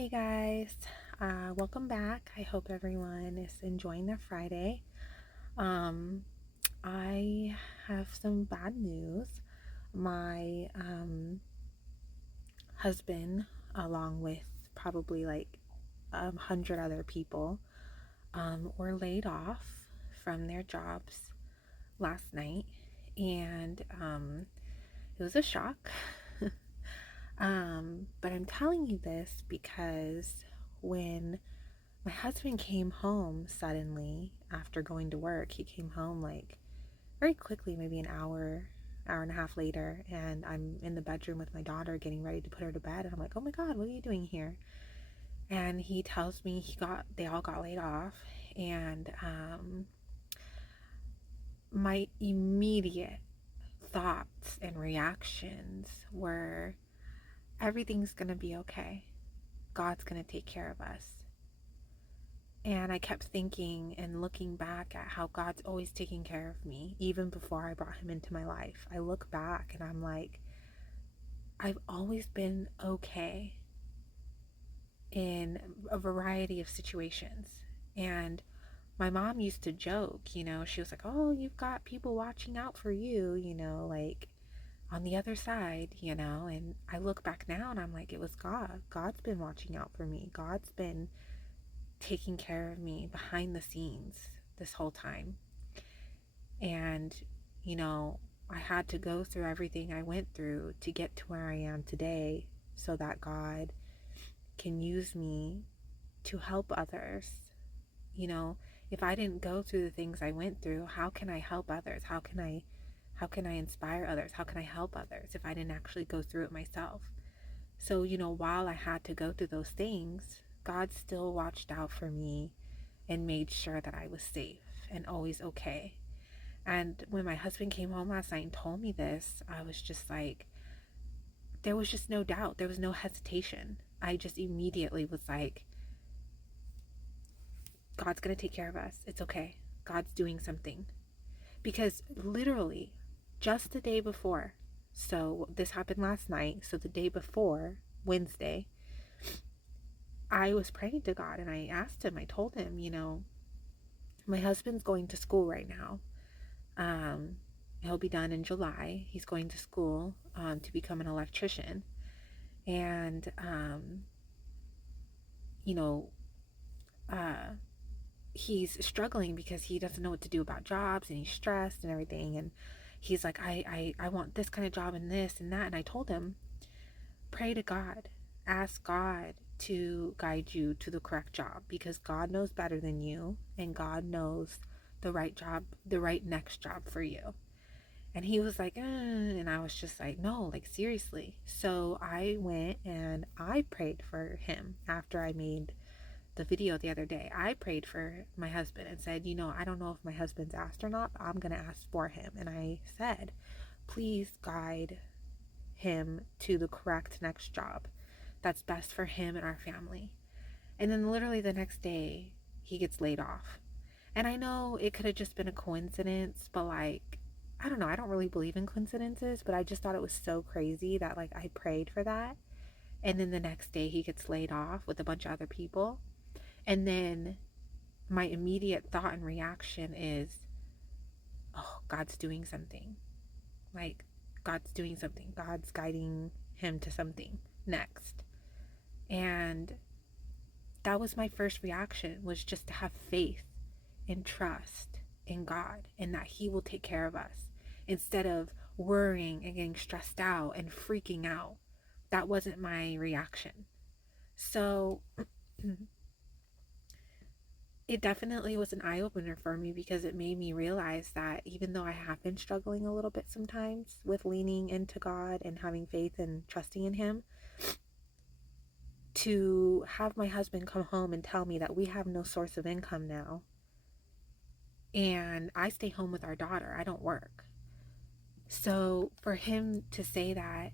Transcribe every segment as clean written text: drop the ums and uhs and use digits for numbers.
Hey guys, welcome back. I hope everyone is enjoying their Friday. Um, I have some bad news. My husband, along with probably like 100 other people, were laid off from their jobs last night, and it was a shock. But I'm telling you this because when my husband came home suddenly after going to work. He came home like very quickly, maybe an hour and a half later, and I'm in the bedroom with my daughter getting ready to put her to bed, and I'm like, "Oh my God, what are you doing here?" And he tells me they all got laid off, and my immediate thoughts and reactions were, everything's gonna be okay. God's gonna take care of us. And I kept thinking and looking back at how God's always taking care of me, even before I brought him into my life. I look back and I'm like, I've always been okay in a variety of situations. And my mom used to joke, she was like, "Oh, you've got people watching out for you, like on the other side, And I look back now and I'm like, it was God. God's been watching out for me. God's been taking care of me behind the scenes this whole time. And, you know, I had to go through everything I went through to get to where I am today so that God can use me to help others. You know, if I didn't go through the things I went through, how can I help others? How can I inspire others? How can I help others if I didn't actually go through it myself? So, while I had to go through those things, God still watched out for me and made sure that I was safe and always okay. And when my husband came home last night and told me this, I was just like, there was just no doubt. There was no hesitation. I just immediately was like, God's going to take care of us. It's okay. God's doing something. Because literally, just the day before, so this happened last night, so the day before, Wednesday, I was praying to God and I asked him, I told him, my husband's going to school right now. Um, he'll be done in July. He's going to school to become an electrician. And, you know, uh, he's struggling because he doesn't know what to do about jobs and he's stressed and everything. And he's like, I want this kind of job and this and that. And I told him, pray to God, ask God to guide you to the correct job because God knows better than you and God knows the right job, the right next job for you. And he was like, and I was just like, no, like seriously. So I went and I prayed for him after I made the video the other day. I prayed for my husband and said, I don't know if my husband's asked or not, but I'm going to ask for him. And I said, please guide him to the correct next job that's best for him and our family. And then literally the next day, he gets laid off. And I know it could have just been a coincidence, but like, I don't know. I don't really believe in coincidences, but I just thought it was so crazy that like I prayed for that. And then the next day he gets laid off with a bunch of other people. And then my immediate thought and reaction is, oh, God's doing something. Like, God's doing something. God's guiding him to something next. And that was my first reaction, was just to have faith and trust in God and that he will take care of us instead of worrying and getting stressed out and freaking out. That wasn't my reaction. So it definitely was an eye-opener for me because it made me realize that even though I have been struggling a little bit sometimes with leaning into God and having faith and trusting in him, to have my husband come home and tell me that we have no source of income now and I stay home with our daughter, I don't work. So for him to say that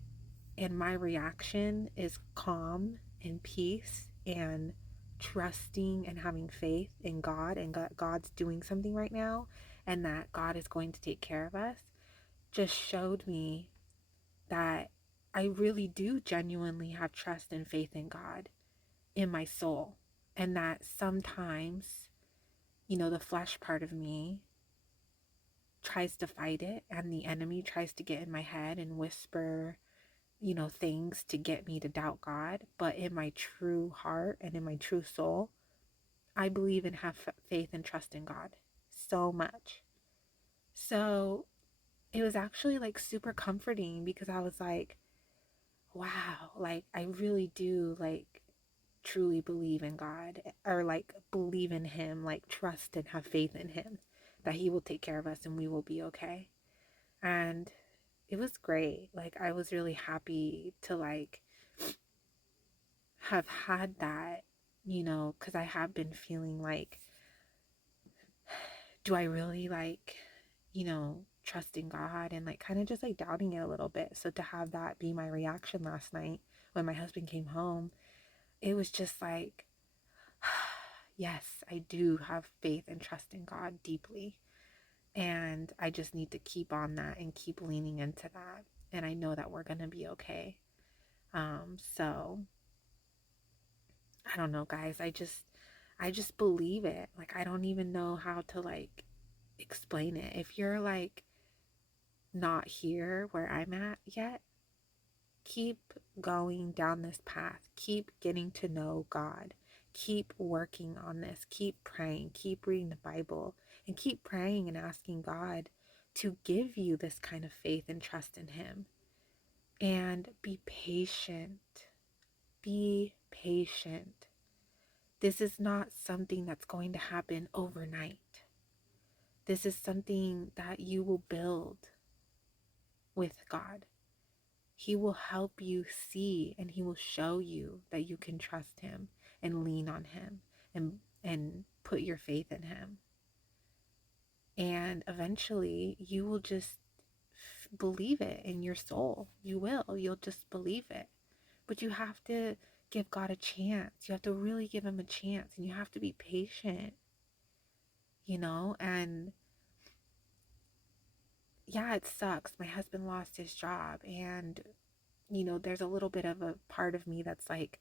and my reaction is calm and peace and trusting and having faith in God and God's doing something right now and that God is going to take care of us, just showed me that I really do genuinely have trust and faith in God. in my soul. And that sometimes, the flesh part of me tries to fight it, and the enemy tries to get in my head and whisper, things to get me to doubt God. But in my true heart and in my true soul, I believe and have faith and trust in God so much. So it was actually like super comforting, because I was like, wow, like I really do like truly believe in God, or like believe in Him, like trust and have faith in Him that He will take care of us and we will be okay. And it was great. Like I was really happy to like have had that, because I have been feeling like, do I really like, trust in God, and like kind of just like doubting it a little bit. So to have that be my reaction last night when my husband came home, it was just like, yes, I do have faith and trust in God deeply. And I just need to keep on that and keep leaning into that. And I know that we're going to be okay. So I don't know, guys. I just believe it. Like, I don't even know how to like explain it. If you're like not here where I'm at yet, keep going down this path. Keep getting to know God. Keep working on this. Keep praying. Keep reading the Bible. And keep praying and asking God to give you this kind of faith and trust in Him. And be patient. Be patient. This is not something that's going to happen overnight. This is something that you will build with God. He will help you see, and He will show you that you can trust Him and lean on Him and put your faith in Him. And eventually you will just believe it in your soul. You'll just believe it. But you have to give God a chance. You have to really give Him a chance, and you have to be patient, and yeah, it sucks. My husband lost his job, and there's a little bit of a part of me that's like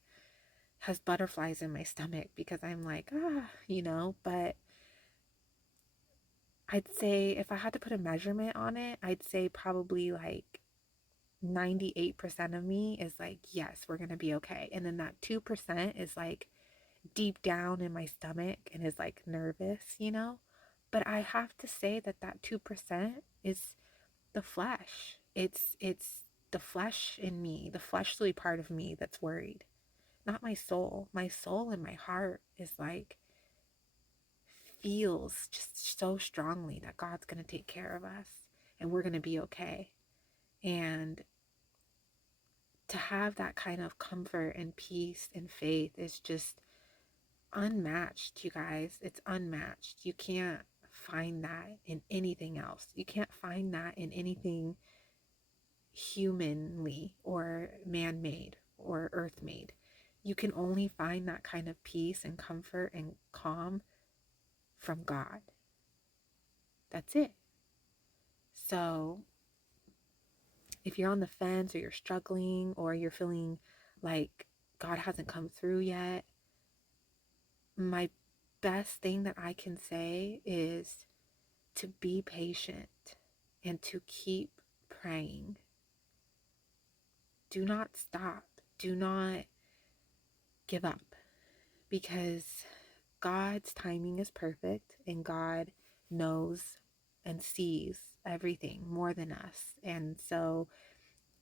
has butterflies in my stomach, because I'm like, but I'd say if I had to put a measurement on it, I'd say probably like 98% of me is like, yes, we're going to be okay. And then that 2% is like deep down in my stomach and is like nervous. But I have to say that that 2% is the flesh. It's the flesh in me, the fleshly part of me that's worried, not my soul. My soul and my heart is like feels just so strongly that God's going to take care of us and we're going to be okay. And to have that kind of comfort and peace and faith is just unmatched, you guys. It's unmatched. You can't find that in anything else. You can't find that in anything humanly or man made or earth made. You can only find that kind of peace and comfort and calm from God. That's it. So if you're on the fence, or you're struggling, or you're feeling like God hasn't come through yet, my best thing that I can say is to be patient and to keep praying. Do not stop. Do not give up, because God's timing is perfect, and God knows and sees everything more than us. And so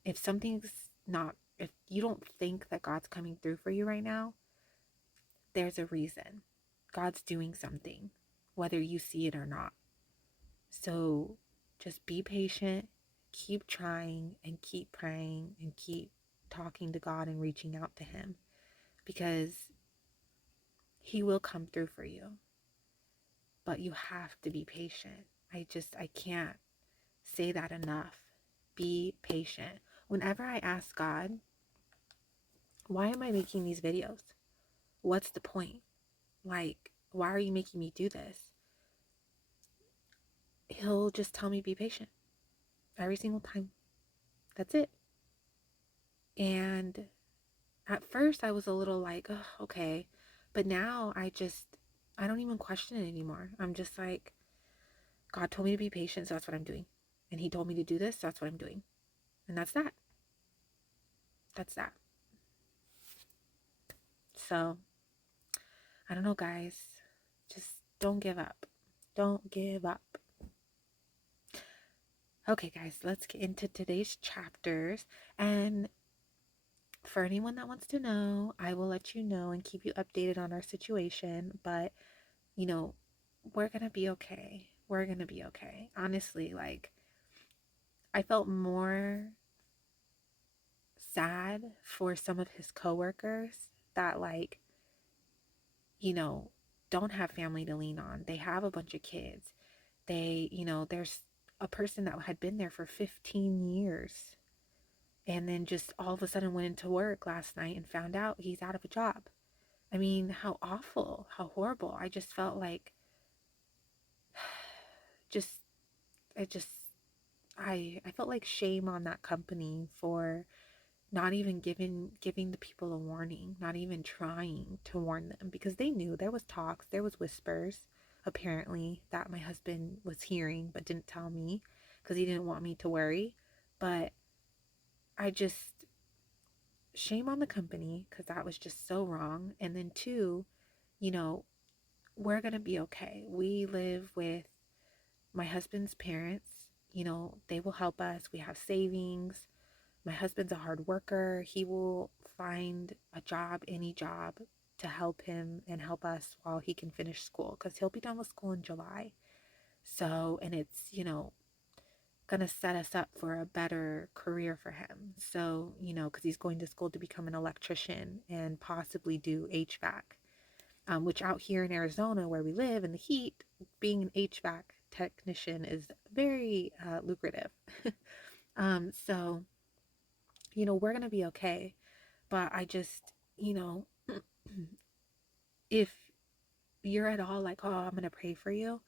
if something's not, if you don't think that God's coming through for you right now, there's a reason. God's doing something, whether you see it or not. So just be patient, keep trying, and keep praying, and keep talking to God and reaching out to Him, because He will come through for you. But you have to be patient. I can't say that enough. Be patient. Whenever I ask God, why am I making these videos? What's the point? Like, why are you making me do this? He'll just tell me, be patient every single time. That's it. And At first, I was a little like, oh, okay. But now I don't even question it anymore. I'm just like, God told me to be patient, so that's what I'm doing. And He told me to do this, so that's what I'm doing. And that's that. That's that. So, I don't know, guys. Just don't give up. Don't give up. Okay, guys, let's get into today's chapters. And for anyone that wants to know, I will let you know and keep you updated on our situation. But, you know, we're going to be okay. We're going to be okay. Honestly, like, I felt more sad for some of his coworkers that, like, you know, don't have family to lean on. They have a bunch of kids. There's a person that had been there for 15 years and then just all of a sudden went into work last night and found out he's out of a job. I mean, how awful, how horrible. I just felt like just I just I felt like shame on that company for not even giving the people a warning, not even trying to warn them because they knew there was talks, there was whispers apparently that my husband was hearing but didn't tell me because he didn't want me to worry. But I just shame on the company because that was just so wrong. And then two, you know, we're going to be okay. We live with my husband's parents. They will help us. We have savings. My husband's a hard worker. He will find a job, any job, to help him and help us while he can finish school because he'll be done with school in July. So, and it's, going to set us up for a better career for him. So, because he's going to school to become an electrician and possibly do HVAC, which out here in Arizona where we live in the heat, being an HVAC technician is very lucrative. So, we're going to be okay. But I just, if you're at all like, oh, I'm going to pray for you,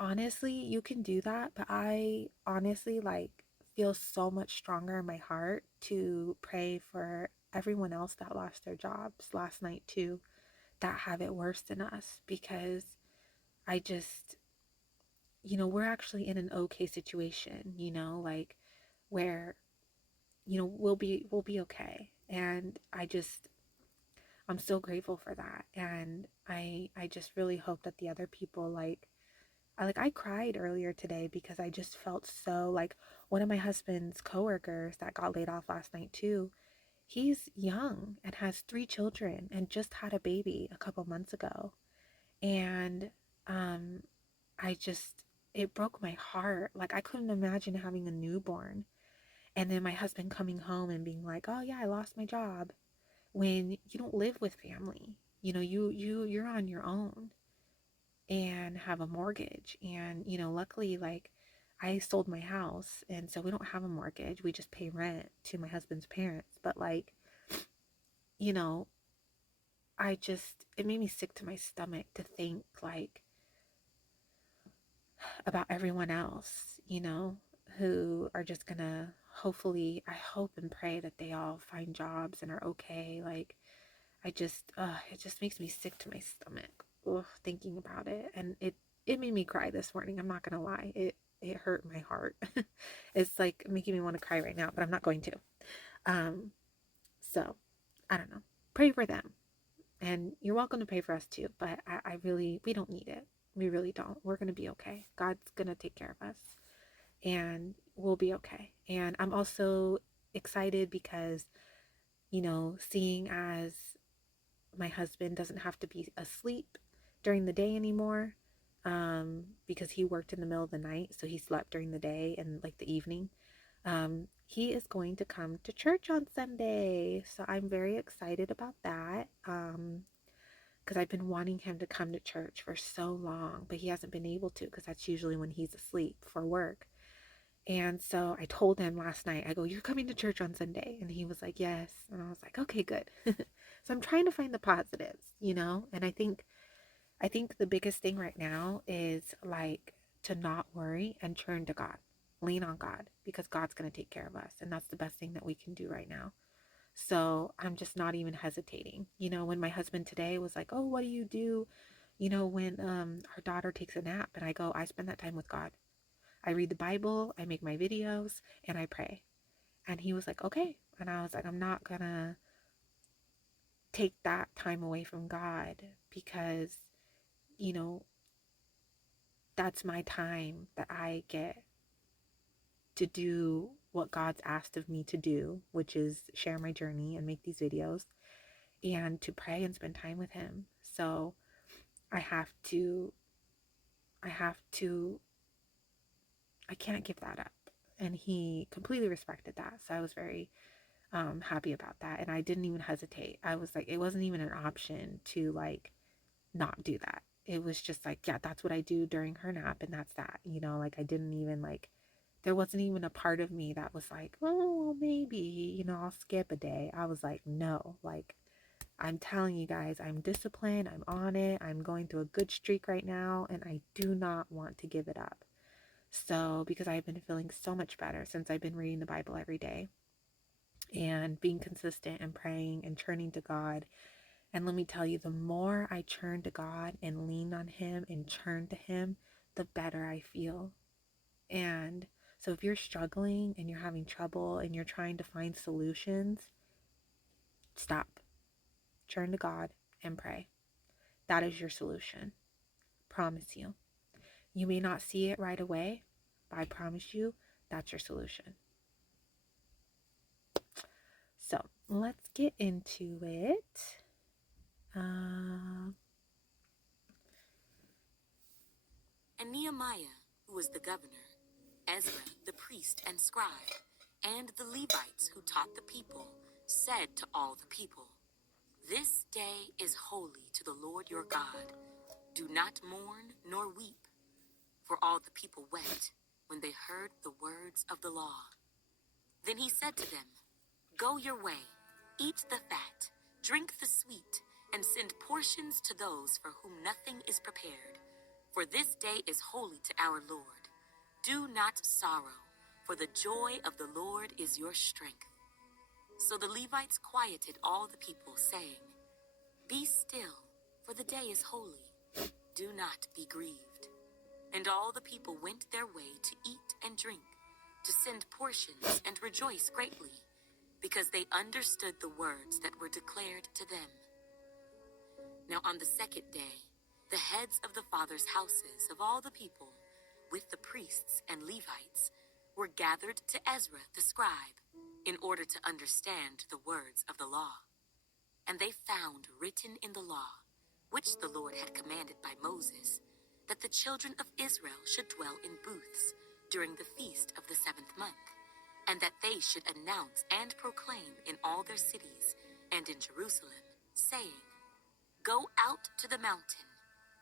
honestly, you can do that. But I honestly like feel so much stronger in my heart to pray for everyone else that lost their jobs last night too, that have it worse than us, because I just, we're actually in an okay situation, like where, we'll be okay. And I'm so grateful for that. And I just really hope that the other people I cried earlier today because I just felt so like one of my husband's coworkers that got laid off last night too. He's young and has 3 children and just had a baby a couple months ago. And um I just it broke my heart. Like I couldn't imagine having a newborn and then my husband coming home and being like, "Oh yeah, I lost my job." When you don't live with family, you're on your own and have a mortgage. And luckily, like, I sold my house and so we don't have a mortgage, we just pay rent to my husband's parents. But like, you know it made me sick to my stomach to think like about everyone else, who are just gonna, hopefully, I hope and pray that they all find jobs and are okay. Like, it just makes me sick to my stomach, thinking about it. And it made me cry this morning. I'm not gonna lie. It hurt my heart. It's like making me want to cry right now, but I'm not going to. Um, so I don't know. Pray for them. And you're welcome to pray for us too, but we don't need it. We really don't. We're gonna be okay. God's gonna take care of us and we'll be okay. And I'm also excited because, seeing as my husband doesn't have to be asleep during the day anymore, because he worked in the middle of the night, so he slept during the day and like the evening. He is going to come to church on Sunday, so I'm very excited about that. Because I've been wanting him to come to church for so long, but he hasn't been able to because that's usually when he's asleep for work. And so I told him last night, I go, "You're coming to church on Sunday?" And he was like, "Yes." And I was like, "Okay, good." So I'm trying to find the positives, and I think the biggest thing right now is like to not worry and turn to God, lean on God, because God's going to take care of us. And that's the best thing that we can do right now. So I'm just not even hesitating. When my husband today was like, "Oh, what do you do? When our daughter takes a nap," and I go, "I spend that time with God. I read the Bible, I make my videos, and I pray." And he was like, "Okay." And I was like, "I'm not gonna take that time away from God because, you know, that's my time that I get to do what God's asked of me to do, which is share my journey and make these videos and to pray and spend time with him. So I have to, I have to, I can't give that up." And he completely respected that. So I was very happy about that. And I didn't even hesitate. I was like, it wasn't even an option to like not do that. It was just like, yeah, that's what I do during her nap. And that's that, like I didn't even like, there wasn't even a part of me that was like, oh, well, maybe, I'll skip a day. I was like, no, like, I'm telling you guys, I'm disciplined. I'm on it. I'm going through a good streak right now. And I do not want to give it up. So, because I've been feeling so much better since I've been reading the Bible every day and being consistent and praying and turning to God. And let me tell you, the more I turn to God and lean on Him and turn to Him, the better I feel. And so if you're struggling and you're having trouble and you're trying to find solutions, stop, turn to God and pray. That is your solution. Promise you. You may not see it right away, but I promise you that's your solution. So let's get into it. And Nehemiah, who was the governor, Ezra, the priest and scribe, and the Levites who taught the people, said to all the people, "This day is holy to the Lord your God. Do not mourn nor weep." For all the people wept when they heard the words of the law. Then he said to them, "Go your way, eat the fat, drink the sweet, and send portions to those for whom nothing is prepared. For this day is holy to our Lord. Do not sorrow, for the joy of the Lord is your strength." So the Levites quieted all the people, saying, "Be still, for the day is holy. Do not be grieved." And all the people went their way to eat and drink, to send portions and rejoice greatly, because they understood the words that were declared to them. Now on the second day, the heads of the fathers' houses of all the people, with the priests and Levites, were gathered to Ezra the scribe, in order to understand the words of the law. And they found written in the law, which the Lord had commanded by Moses, that the children of Israel should dwell in booths during the feast of the 7th month, and that they should announce and proclaim in all their cities and in Jerusalem, saying, "Go out to the mountain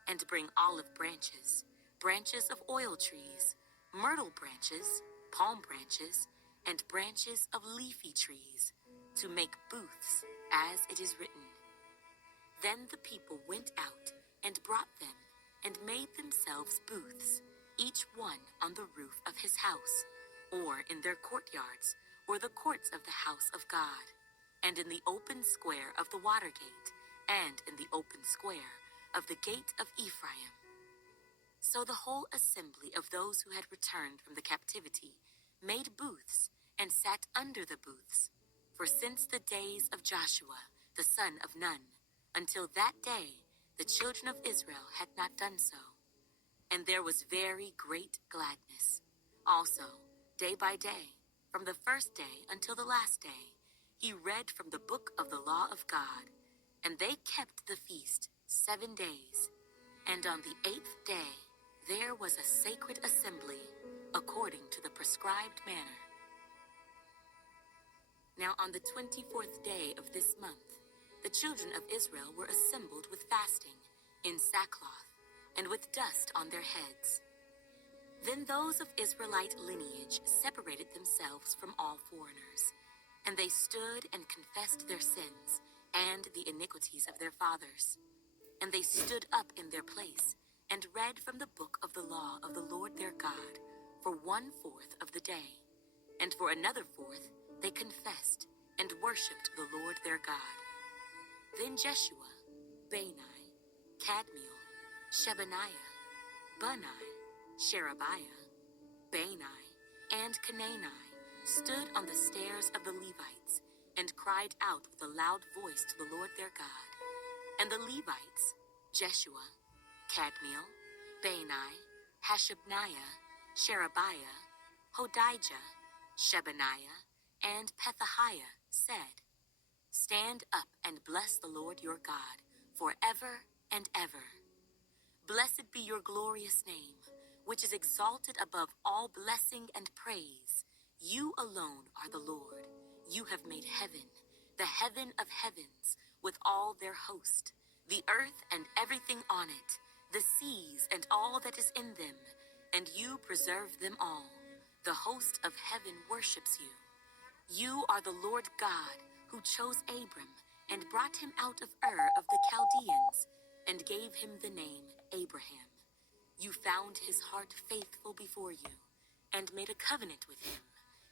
and bring olive branches, branches of oil trees, myrtle branches, palm branches, and branches of leafy trees, to make booths, as it is written." Then the people went out and brought them and made themselves booths, each one on the roof of his house, or in their courtyards, or the courts of the house of God, and in the open square of the water gate, and in the open square of the gate of Ephraim. So the whole assembly of those who had returned from the captivity made booths and sat under the booths. For since the days of Joshua, the son of Nun, until that day, the children of Israel had not done so. And there was very great gladness. Also, day by day, from the first day until the last day, he read from the book of the law of God. And they kept the feast 7 days. And on the 8th day, there was a sacred assembly, according to the prescribed manner. Now on the 24th day of this month, the children of Israel were assembled with fasting, in sackcloth, and with dust on their heads. Then those of Israelite lineage separated themselves from all foreigners, and they stood and confessed their sins and the iniquities of their fathers. And they stood up in their place and read from the book of the law of the Lord their God for 1/4 of the day. And for another fourth they confessed and worshipped the Lord their God. Then Jeshua, Bani, Kadmiel, Shebaniah, Bunni, Sherebiah, Bani, and Canaani stood on the stairs of the Levites and cried out with a loud voice to the Lord their God. And the Levites, Jeshua, Kadmiel, Bani, Hashabniah, Sherebiah, Hodijah, Shebaniah, and Pethahiah said, Stand up and bless the Lord your God forever and ever. Blessed be your glorious name, which is exalted above all blessing and praise. You alone are the Lord. You have made heaven, the heaven of heavens, with all their host, the earth and everything on it, the seas and all that is in them, and you preserve them all. The host of heaven worships you. You are the Lord God who chose Abram and brought him out of Ur of the Chaldeans and gave him the name Abraham. You found his heart faithful before you and made a covenant with him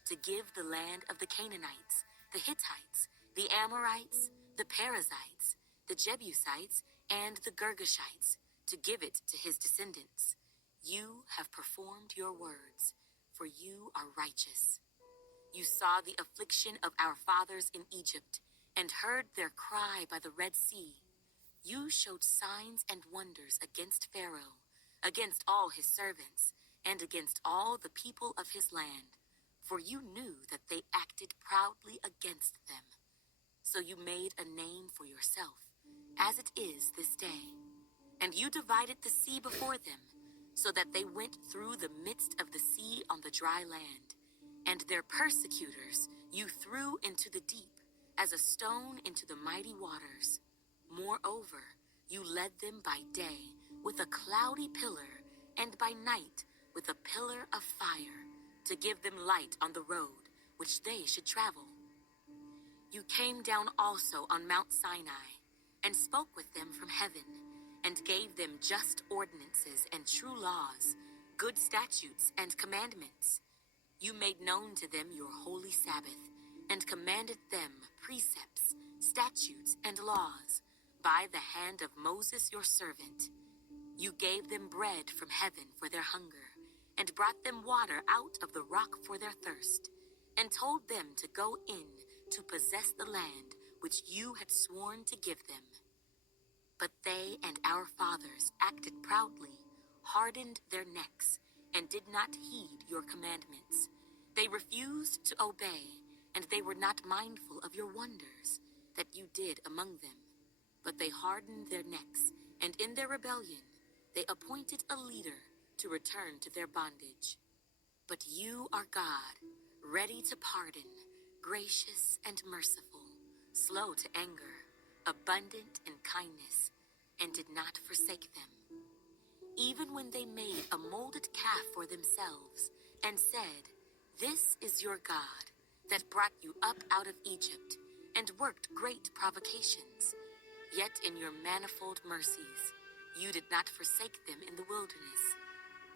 to give the land of the Canaanites, the Hittites, the Amorites, the Perizzites, the Jebusites, and the Girgashites, to give it to his descendants. You have performed your words, for you are righteous. You saw the affliction of our fathers in Egypt and heard their cry by the Red Sea. You showed signs and wonders against Pharaoh, against all his servants, and against all the people of his land, for you knew that they acted proudly against them. So you made a name for yourself, as it is this day. And you divided the sea before them, so that they went through the midst of the sea on the dry land. And their persecutors you threw into the deep, as a stone into the mighty waters. Moreover, you led them by day with a cloudy pillar, and by night with a pillar of fire, to give them light on the road which they should travel. You came down also on Mount Sinai, and spoke with them from heaven, and gave them just ordinances and true laws, good statutes and commandments. You made known to them your holy Sabbath, and commanded them precepts, statutes, and laws, by the hand of Moses your servant. You gave them bread from heaven for their hunger, and brought them water out of the rock for their thirst, and told them to go in to possess the land which you had sworn to give them. But they and our fathers acted proudly, hardened their necks, and did not heed your commandments. They refused to obey, and they were not mindful of your wonders that you did among them. But they hardened their necks, and in their rebellion they appointed a leader to return to their bondage. But you are God, ready to pardon, gracious and merciful, slow to anger, abundant in kindness, and did not forsake them. Even when they made a molded calf for themselves, and said, This is your God, that brought you up out of Egypt, and worked great provocations. Yet in your manifold mercies, you did not forsake them in the wilderness.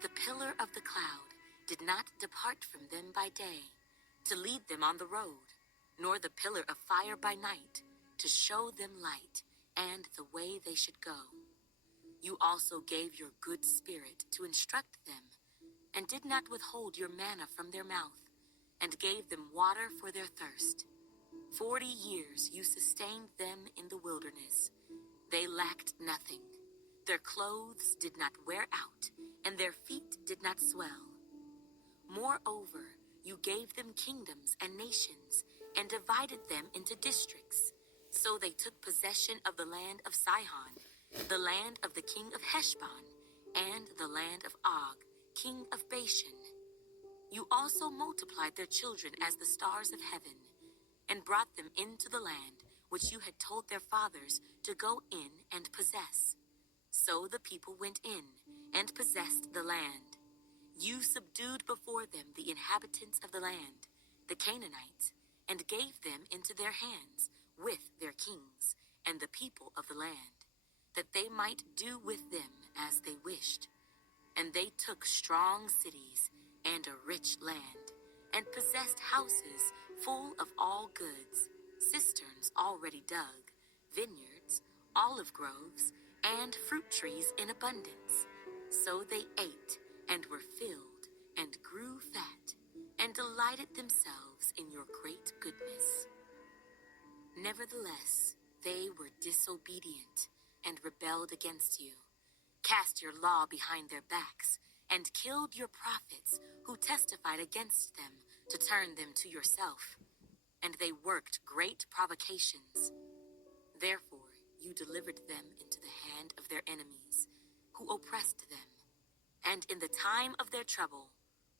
The pillar of the cloud did not depart from them by day, to lead them on the road, nor the pillar of fire by night, to show them light and the way they should go. You also gave your good spirit to instruct them, and did not withhold your manna from their mouth, and gave them water for their thirst. 40 years you sustained them in the wilderness. They lacked nothing. Their clothes did not wear out, and their feet did not swell. Moreover, you gave them kingdoms and nations, and divided them into districts. So they took possession of the land of Sihon, the land of the king of Heshbon, and the land of Og, king of Bashan. You also multiplied their children as the stars of heaven, and brought them into the land which you had told their fathers to go in and possess. So the people went in and possessed the land. You subdued before them the inhabitants of the land, the Canaanites, and gave them into their hands with their kings and the people of the land, that they might do with them as they wished. And they took strong cities and a rich land, and possessed houses full of all goods. cisterns already dug, vineyards, olive groves, and fruit trees in abundance. So they ate and were filled and grew fat and delighted themselves in your great goodness. Nevertheless, they were disobedient and rebelled against you, cast your law behind their backs, and killed your prophets who testified against them to turn them to yourself. And they worked great provocations. Therefore, you delivered them into the hand of their enemies, who oppressed them. And in the time of their trouble,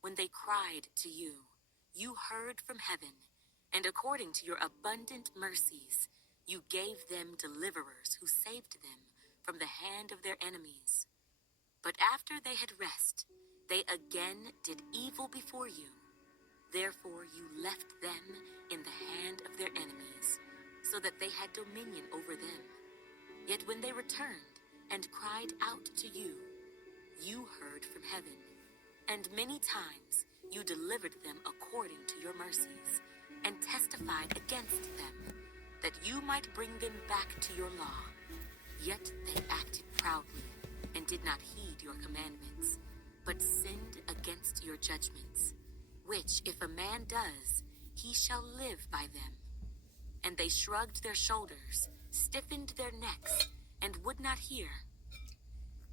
when they cried to you, you heard from heaven, and according to your abundant mercies, you gave them deliverers who saved them from the hand of their enemies. But after they had rest, they again did evil before you. Therefore you left them in the hand of their enemies, so that they had dominion over them. Yet when they returned and cried out to you, you heard from heaven, and many times you delivered them according to your mercies, and testified against them, that you might bring them back to your law. Yet they acted proudly, and did not heed your commandments, but sinned against your judgments, which if a man does, he shall live by them. And they shrugged their shoulders, stiffened their necks, and would not hear.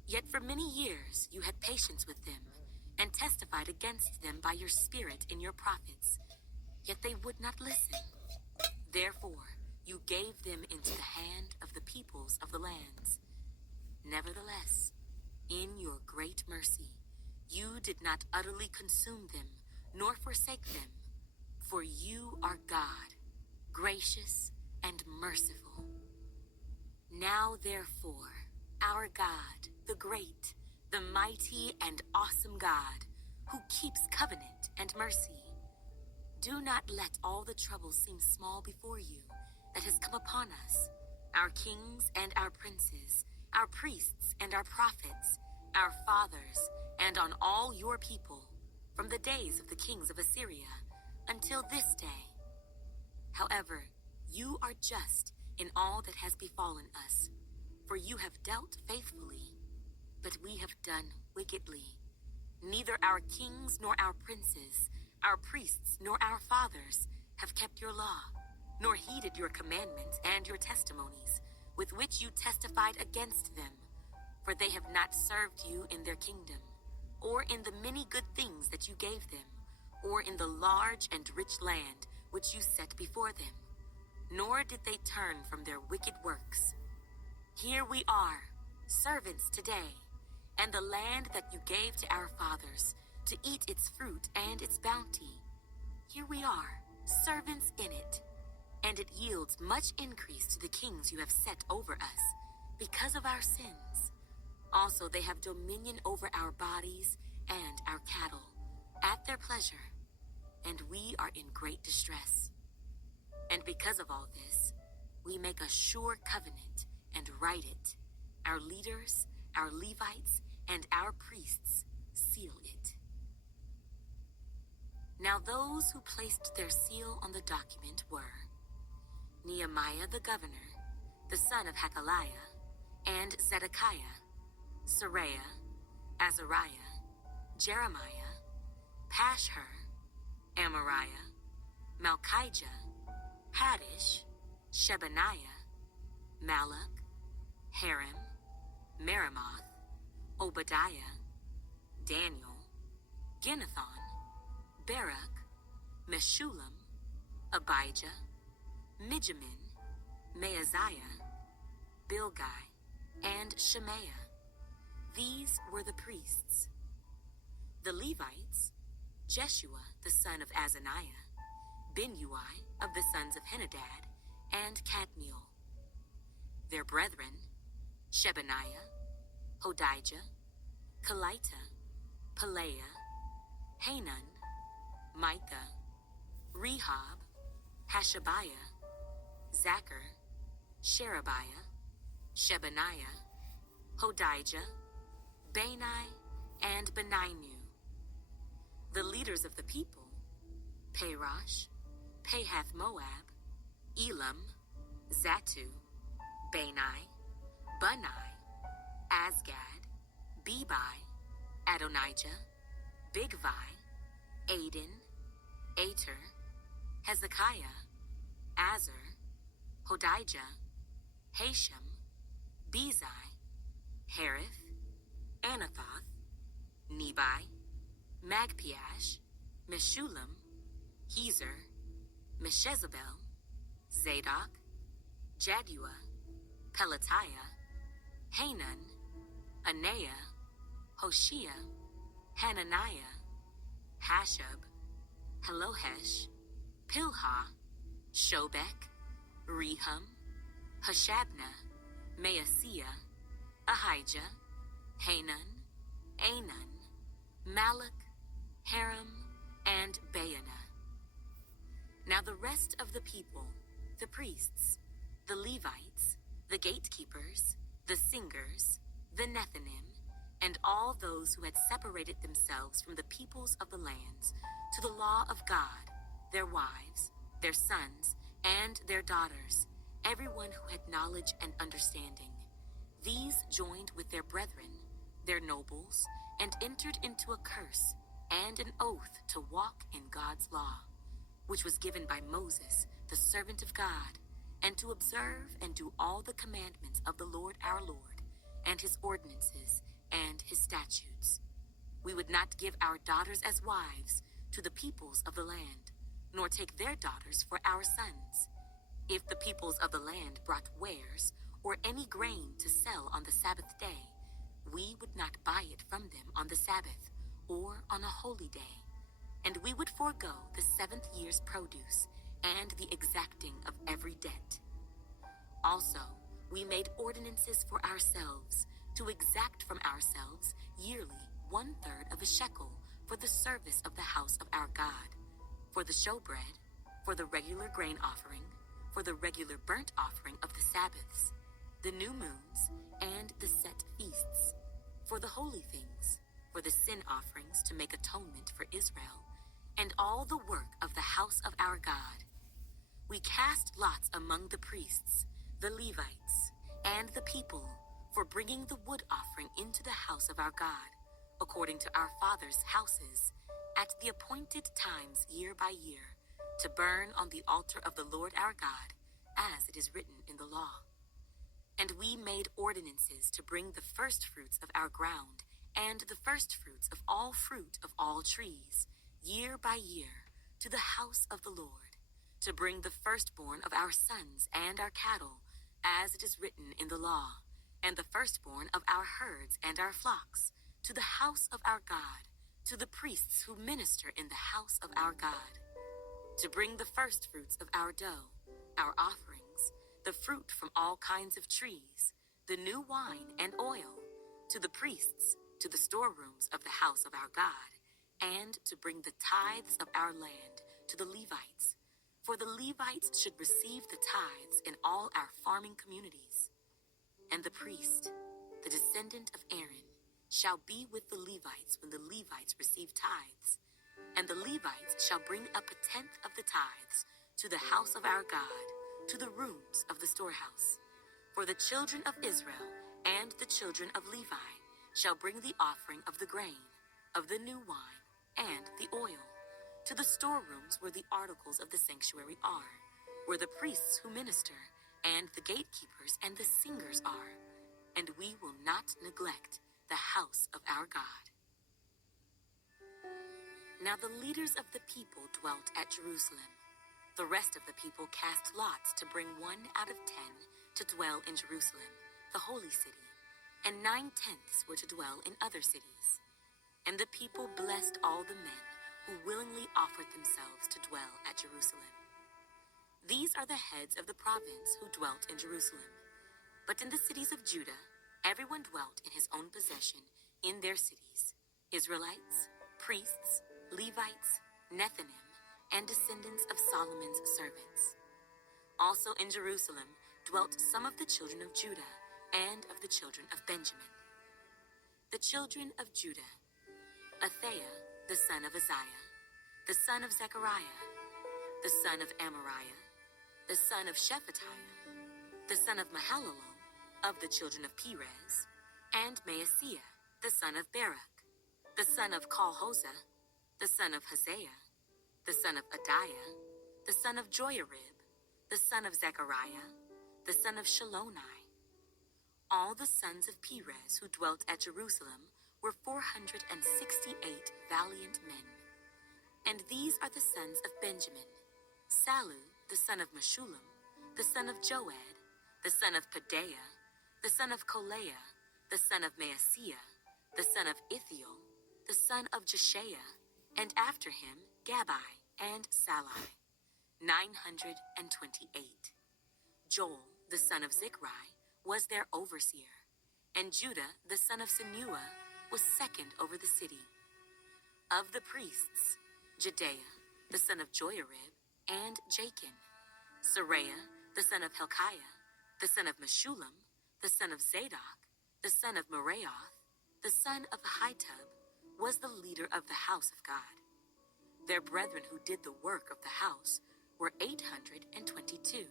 Yet for many years you had patience with them, and testified against them by your spirit in your prophets. Yet they would not listen. Therefore you gave them into the hand of the peoples of the lands. Nevertheless, in your great mercy, you did not utterly consume them, nor forsake them. For you are God, gracious and merciful. Now therefore, our God, the great, the mighty and awesome God, who keeps covenant and mercy, do not let all the trouble seem small before you that has come upon us, our kings and our princes, our priests and our prophets, our fathers, and on all your people, from the days of the kings of Assyria until this day. However, you are just in all that has befallen us, for you have dealt faithfully, but we have done wickedly. Neither our kings nor our princes, our priests nor our fathers have kept your law, nor heeded your commandments and your testimonies, with which you testified against them, for they have not served you in their kingdom, or in the many good things that you gave them, or in the large and rich land which you set before them, nor did they turn from their wicked works. Here we are, servants today, and the land that you gave to our fathers, to eat its fruit and its bounty. Here we are, servants in it, and it yields much increase to the kings you have set over us, because of our sins. Also they have dominion over our bodies and our cattle, at their pleasure, and we are in great distress. And because of all this, we make a sure covenant and write it. Our leaders, our Levites, and our priests seal it. Now those who placed their seal on the document were Nehemiah the governor, the son of Hakaliah, and Zedekiah, Seraiah, Azariah, Jeremiah, Pashhur, Amariah, Malchijah, Haddish, Shebaniah, Malach, Harim, Meremoth, Obadiah, Daniel, Ginnethon, Barak, Meshullam, Abijah, Mijamin, Maaziah, Bilgai, and Shemaiah. These were the priests. The Levites, Jeshua the son of Azaniah, Binui of the sons of Henadad, and Kadmiel. Their brethren, Shebaniah, Hodijah, Kelita, Pelaiah, Hanan, Micah, Rehob, Hashabiah, Zachar, Sherebiah, Shebaniah, Hodijah, Bani, and Beninu. The leaders of the people, Parosh, Pahath-Moab, Elam, Zatu, Bani, Bunai, Asgad, Bebai, Adonijah, Bigvai, Aden, Ater, Hezekiah, Azar, Hodijah, Hashem, Bezai, Harith, Anathoth, Nebai, Magpiash, Meshullam, Hezer, Meshezabel, Zadok, Jaddua, Pelatiah, Hanan, Anaiah, Hoshea, Hananiah, Hashab, Helohesh, Pilha, Shobek, Rehum, Hashabnah, Maaseiah, Ahijah, Hanan, Anan, Malach, Haram, and Baanah. Now the rest of the people, the priests, the Levites, the gatekeepers, the singers, the Nethinim, and all those who had separated themselves from the peoples of the lands to the law of God, their wives, their sons, and their daughters, everyone who had knowledge and understanding. These joined with their brethren, their nobles, and entered into a curse and an oath to walk in God's law, which was given by Moses, the servant of God, and to observe and do all the commandments of the Lord our Lord, and his ordinances, and his statutes. We would not give our daughters as wives to the peoples of the land, nor take their daughters for our sons. If the peoples of the land brought wares or any grain to sell on the Sabbath day, we would not buy it from them on the Sabbath or on a holy day, and we would forego the 7th year's produce and the exacting of every debt. Also, we made ordinances for ourselves to exact from ourselves yearly 1/3 of a shekel for the service of the house of our God, for the showbread, for the regular grain offering, for the regular burnt offering of the Sabbaths, the new moons, and the set feasts, for the holy things, for the sin offerings to make atonement for Israel, and all the work of the house of our God. We cast lots among the priests, the Levites, and the people for bringing the wood offering into the house of our God, according to our fathers' houses, at the appointed times year by year, to burn on the altar of the Lord our God, as it is written in the law. And we made ordinances to bring the first fruits of our ground, and the first fruits of all fruit of all trees, year by year, to the house of the Lord, to bring the firstborn of our sons and our cattle, as it is written in the law, and the firstborn of our herds and our flocks, to the house of our God, to the priests who minister in the house of our God, to bring the firstfruits of our dough, our offerings, the fruit from all kinds of trees, the new wine and oil, to the priests, to the storerooms of the house of our God, and to bring the tithes of our land to the Levites. For the Levites should receive the tithes in all our farming communities. And the priest, the descendant of Aaron, shall be with the Levites when the Levites receive tithes. And the Levites shall bring up 1/10 of the tithes to the house of our God, to the rooms of the storehouse. For the children of Israel and the children of Levi shall bring the offering of the grain, of the new wine, and the oil, to the storerooms where the articles of the sanctuary are, where the priests who minister, and the gatekeepers and the singers are, and we will not neglect the house of our God. Now the leaders of the people dwelt at Jerusalem. The rest of the people cast lots to bring 1 out of 10 to dwell in Jerusalem, the holy city, and 9/10 were to dwell in other cities. And the people blessed all the men who willingly offered themselves to dwell at Jerusalem. These are the heads of the province who dwelt in Jerusalem. But in the cities of Judah, everyone dwelt in his own possession in their cities: Israelites, priests, Levites, Nethinim, and descendants of Solomon's servants. Also in Jerusalem dwelt some of the children of Judah and of the children of Benjamin. The children of Judah: Athaiah, the son of Uzziah, the son of Zechariah, the son of Amariah, the son of Shephatiah, the son of Mahalalel, of the children of Perez, and Maaseiah, the son of Barak, the son of Calhosah, the son of Hosea, the son of Adiah, the son of Joyarib, the son of Zechariah, the son of Shaloni. All the sons of Perez who dwelt at Jerusalem were 468 valiant men. And these are the sons of Benjamin: Salu, the son of Meshullam, the son of Joed, the son of Pedaiah, the son of Kolaiah, the son of Maaseiah, the son of Ithiel, the son of Jeshiah, and after him Gabai and Salai, 928. Joel, the son of Zichri, was their overseer, and Judah, the son of Senua, was second over the city. Of the priests, Jedaiah, the son of Joyarib, and Jachin, Sariah, the son of Hilkiah, the son of Meshullam, the son of Zadok, the son of Meraioth, the son of Ahitub, was the leader of the house of God. Their brethren who did the work of the house were 822.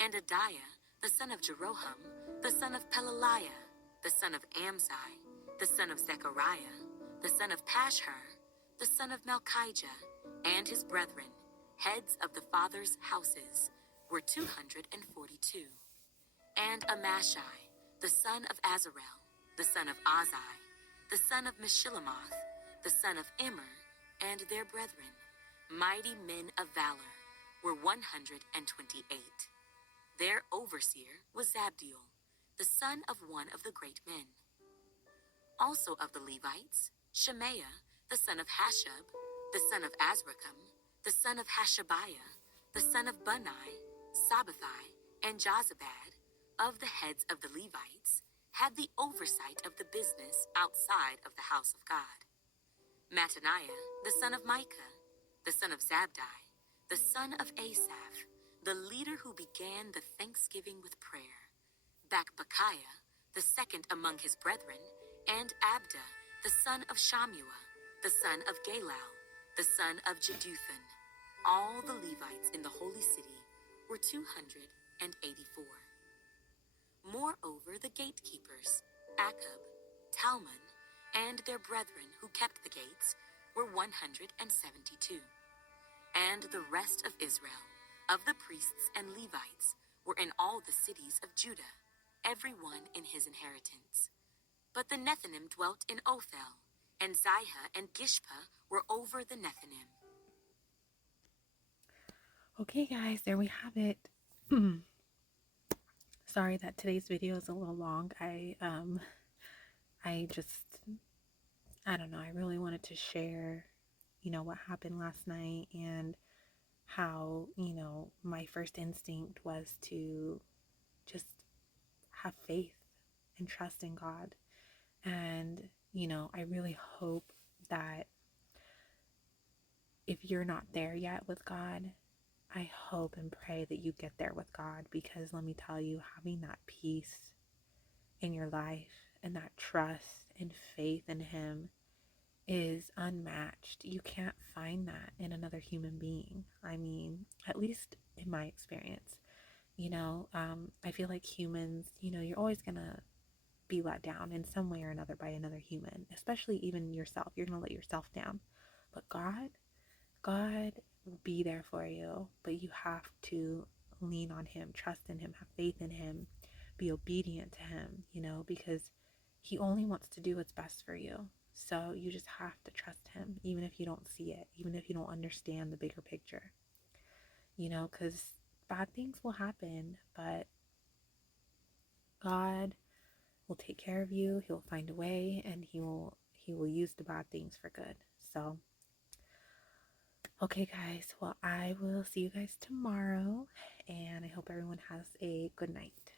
And Adiah, the son of Jeroham, the son of Pelaliah, the son of Amzai, the son of Zechariah, the son of Pashhur, the son of Malchijah, and his brethren, heads of the fathers' houses, were 242. And Amashai, the son of Azarel, the son of Azai, the son of Meshillemoth, the son of Immer, and their brethren, mighty men of valor, were 128. Their overseer was Zabdiel, the son of one of the great men. Also of the Levites, Shemaiah, the son of Hashab, the son of Azrikam, the son of Hashabiah, the son of Bunai, Sabbathai, and Jozabad, of the heads of the Levites, had the oversight of the business outside of the house of God. Mattaniah, the son of Micah, the son of Zabdi, the son of Asaph, the leader who began the thanksgiving with prayer, Bakbukiah, the second among his brethren, and Abda, the son of Shammua, the son of Galal, the son of Jeduthun. All the Levites in the holy city were 284. Moreover, the gatekeepers, Akub, Talmon, and their brethren who kept the gates were 172. And the rest of Israel, of the priests and Levites, were in all the cities of Judah, every one in his inheritance. But the Nethinim dwelt in Ophel, and Zihah and Gishpa were over the Nethinim. Okay, guys, there we have it. Sorry that today's video is a little long. I just, I don't know, I really wanted to share, what happened last night and how, my first instinct was to just have faith and trust in God. And, I really hope that if you're not there yet with God, I hope and pray that you get there with God, because let me tell you, having that peace in your life and that trust and faith in Him is unmatched. You can't find that in another human being. I mean, at least in my experience, I feel like humans, you're always going to be let down in some way or another by another human, especially even yourself. You're going to let yourself down. But God will be there for you, but you have to lean on Him, trust in Him, have faith in Him, be obedient to Him, because He only wants to do what's best for you. So you just have to trust Him, even if you don't see it, even if you don't understand the bigger picture, because bad things will happen, but God will take care of you. He'll find a way, and He will use the bad things for good. So okay, guys, well, I will see you guys tomorrow, and I hope everyone has a good night.